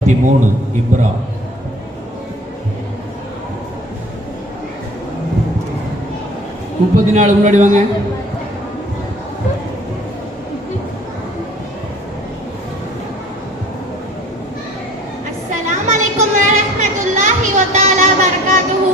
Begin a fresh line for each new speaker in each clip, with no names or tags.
இருபத்தி மூணு இப்ரா
முப்பத்தி நாலு முன்னாடி வாங்க.
அஸ்ஸலாமு அலைக்கும் வரஹ்மத்துல்லாஹி வ தஆலா பரகாத்துஹு.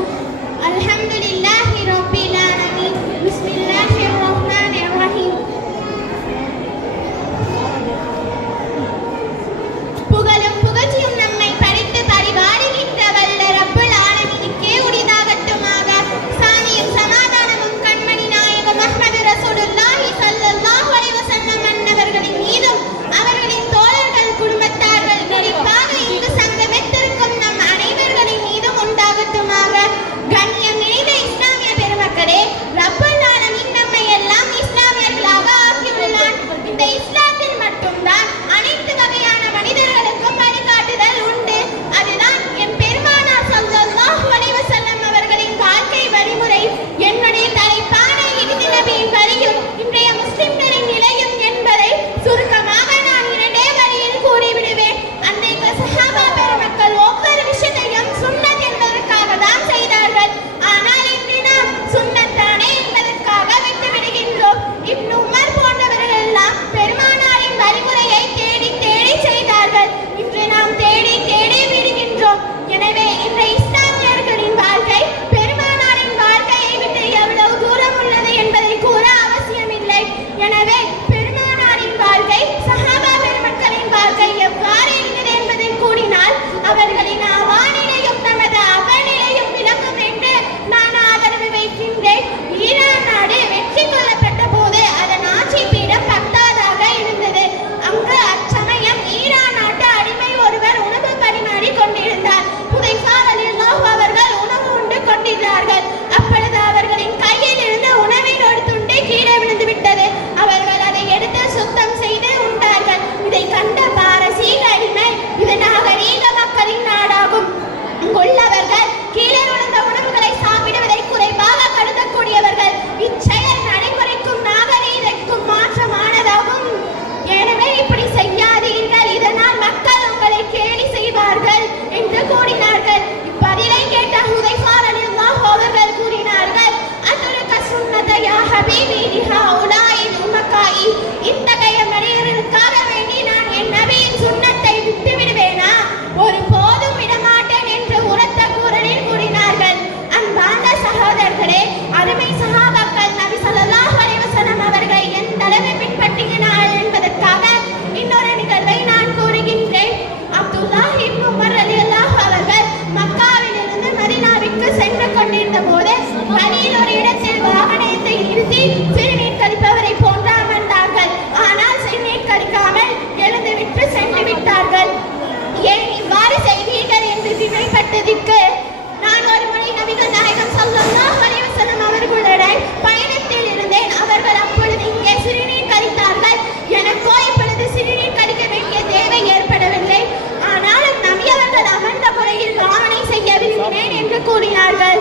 கொண்டிருந்தார்கள்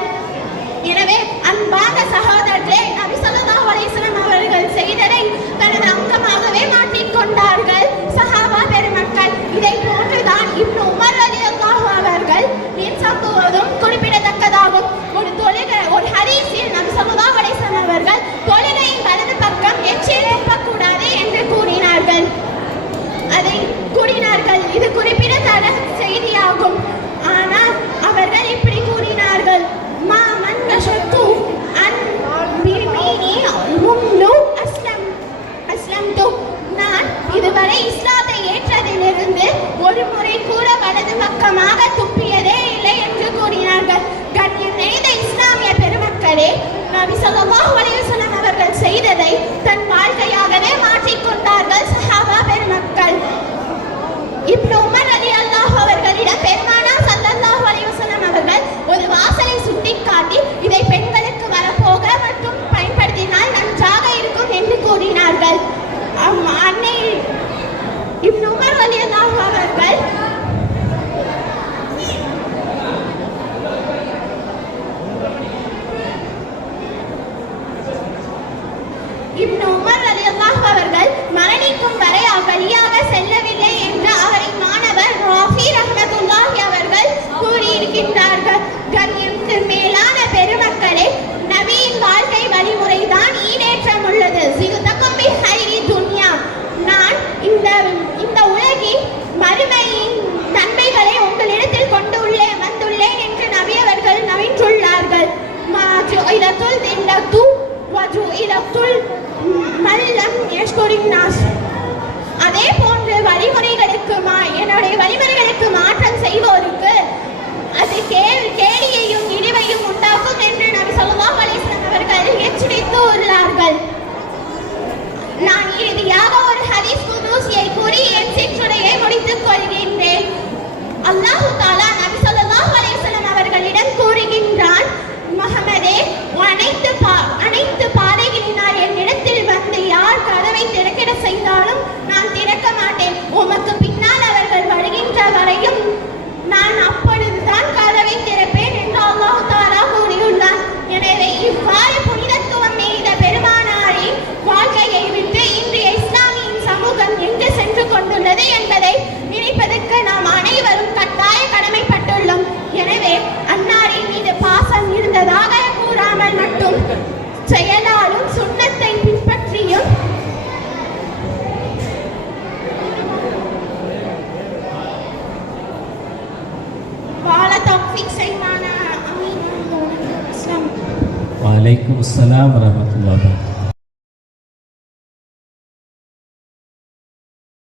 எனவே அன்பான சகோதரரே நபிசல்லா அலிஸ்லாம் அவர்கள் செய்ததை தனது அங்கமாகவே மாற்றிக்கொண்டார்கள். சஹாபா பெருமக்கள் இதை போன்றுதான் இப்னு உமர் அலி அல்லாஹ் அவர்கள் நிற்சம்புவதும் குறிப்பிடத்தக்கதாகும். ஒரு தொழில ஒரு ஹரீஸில் நபிசல்லா அலிஸ்லாம் அவர்கள் தொழுகையின் வலது பக்கம் எச்சில் கூடாது என்று கூறினார்கள். அதை கூறினார்கள். இது குறிப்பிடத்தக்க செய்தியாகும். சாகவர்கள் மரணிக்கும் வரை அவ்வழியாக இருக்கிறது யாரோ ஒரு ஹதீஸ் குதூசியை கூறி என் சிற்றுடையை முடித்துக் கொள்கின்றேன். அல்லாஹு தாலா வாழ தௌஃபீக் செய்வான